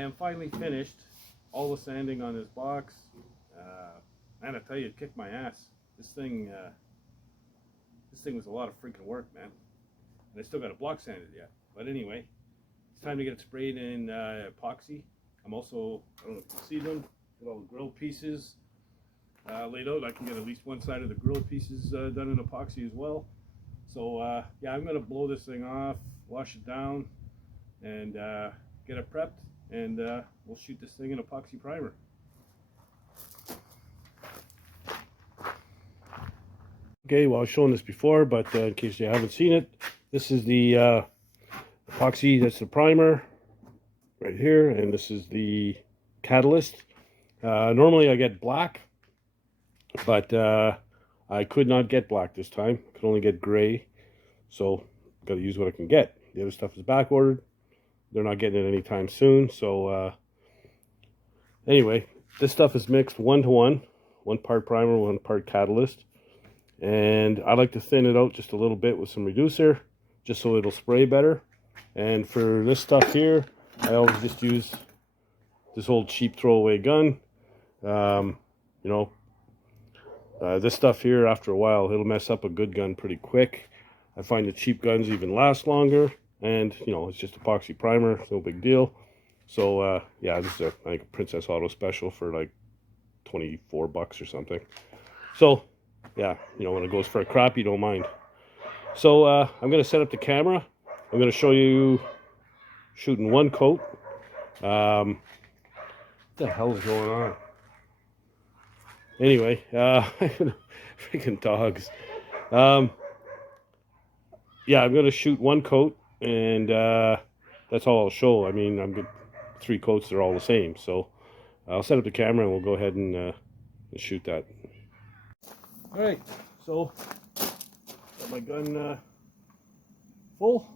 I am finally finished all the sanding on this box. Man, I tell you, it kicked my ass. This thing was a lot of freaking work, man. And I still got to block sand it yet. But anyway, it's time to get it sprayed in epoxy. I'm also, I don't know if you can see them, got all the grill pieces laid out. I can get at least one side of the grill pieces done in epoxy as well. So yeah, I'm gonna blow this thing off, wash it down, and get it prepped, and we'll shoot this thing in epoxy primer. Okay, well, I was showing this before, but in case you haven't seen it, this is the epoxy, that's the primer right here, and this is the catalyst. Normally I get black, but I could not get black this time. I could only get gray, so got to use what I can get. The other stuff is back ordered. They're not getting it anytime soon, so anyway, this stuff is mixed 1-to-1, 1 part primer, 1 part catalyst. And I like to thin it out just a little bit with some reducer, just so it'll spray better. And for this stuff here, I always just use this old cheap throwaway gun. You know, this stuff here, after a while, it'll mess up a good gun pretty quick. I find the cheap guns even last longer, and you know, it's just epoxy primer, it's no big deal. So yeah, this is I think a Princess Auto special for like 24 bucks or something. So yeah, you know, when it goes for a crop, you don't mind. So I'm going to set up the camera. I'm going to show you shooting 1 coat. What the hell is going on? Anyway, freaking dogs. Yeah, I'm going to shoot 1 coat, and that's all I'll show. I mean, I'm good. 3 coats, they're all the same. So I'll set up the camera, and we'll go ahead and shoot that. Alright, so got my gun full.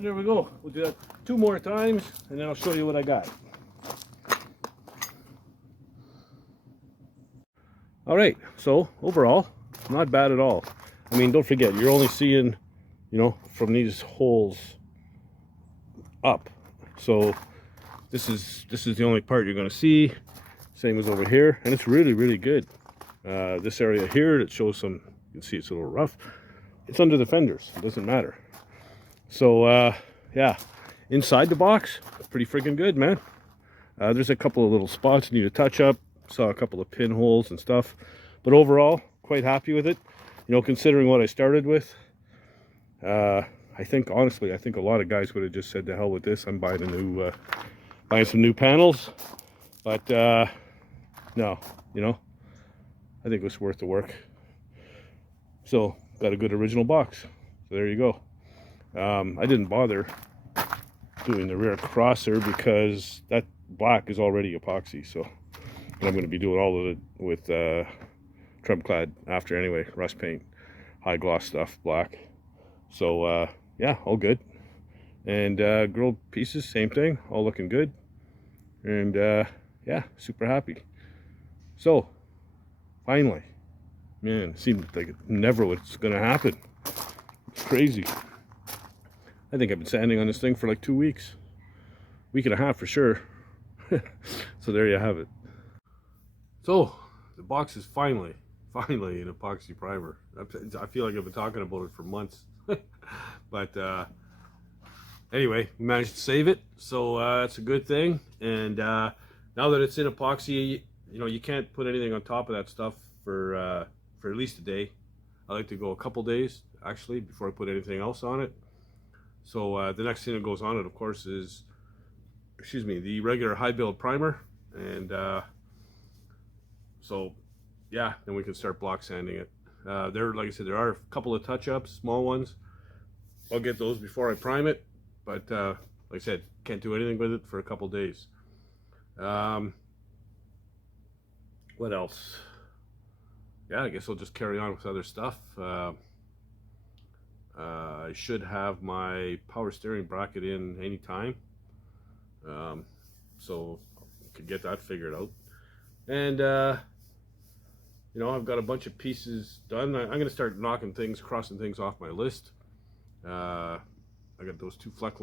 there we go. We'll do that 2 more times, and then I'll show you what I got. All right, so overall, not bad at all. I mean, don't forget, you're only seeing, you know, from these holes up. So this is the only part you're going to see. Same as over here, and it's really, really good. This area here, it shows some, you can see it's a little rough. It's under the fenders, it doesn't matter. So yeah, inside the box, pretty freaking good, man. There's a couple of little spots need a touch up. Saw a couple of pinholes and stuff, but overall, quite happy with it. You know, considering what I started with, I think, honestly, I think a lot of guys would have just said, to hell with this, I'm buying a new, buying some new panels. But no, you know, I think it was worth the work. So got a good original box. So there you go. I didn't bother doing the rear crosser because that black is already epoxy. So and I'm going to be doing all of it with trim clad after anyway, rust paint, high gloss stuff, black. So yeah, all good. And grilled pieces, same thing, all looking good. And yeah, super happy. So finally, man, it seemed like it never was going to happen. It's crazy. I think I've been sanding on this thing for like 2 weeks, week and a half for sure. So there you have it. So the box is finally an epoxy primer. I feel like I've been talking about it for months. But anyway, we managed to save it, so that's a good thing. And now that it's in epoxy, you know, you can't put anything on top of that stuff for at least a day. I like to go a couple days actually before I put anything else on it. So the next thing that goes on it, of course, is, excuse me, the regular high build primer. And so yeah, then we can start block sanding it. There, like I said, there are a couple of touch-ups, small ones. I'll get those before I prime it, but like I said, can't do anything with it for a couple days. What else? Yeah, I guess I'll just carry on with other stuff. I should have my power steering bracket in anytime, so I could get that figured out. And you know, I've got a bunch of pieces done. I'm going to start knocking things, crossing things off my list. I got those 2 flex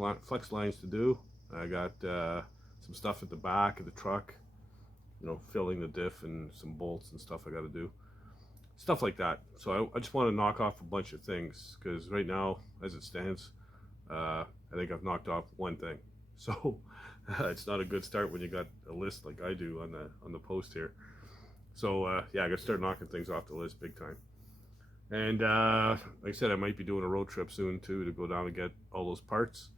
lines to do. I got some stuff at the back of the truck, you know, filling the diff and some bolts and stuff I got to do. Stuff like that. So I just want to knock off a bunch of things, because right now, as it stands, I think I've knocked off 1 thing. So it's not a good start when you got a list like I do on the post here. So yeah, I gotta start knocking things off the list big time. And like I said, I might be doing a road trip soon too, to go down and get all those parts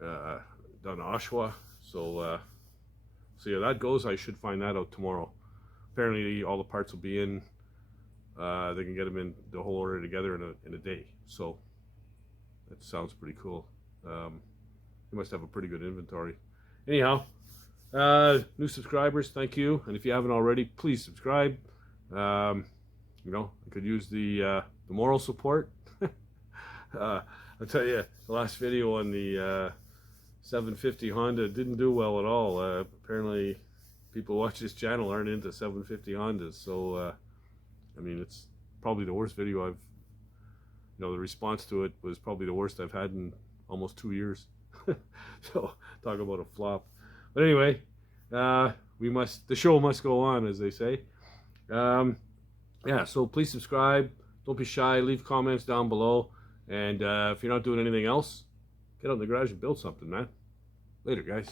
down to Oshawa. So so yeah, that goes. I should find that out tomorrow. Apparently all the parts will be in. They can get them in the whole order together in a day. So that sounds pretty cool. They must have a pretty good inventory. Anyhow, new subscribers, thank you. And if you haven't already, please subscribe. You know, I could use the moral support. I'll tell you, the last video on the 750 Honda didn't do well at all. Apparently people watch this channel aren't into 750 Hondas. So I mean, it's probably the worst video I've, you know, the response to it was probably the worst I've had in almost 2 years. So talk about a flop. But anyway, the show must go on, as they say. Yeah, so please subscribe. Don't be shy. Leave comments down below. And if you're not doing anything else, get out in the garage and build something, man. Later, guys.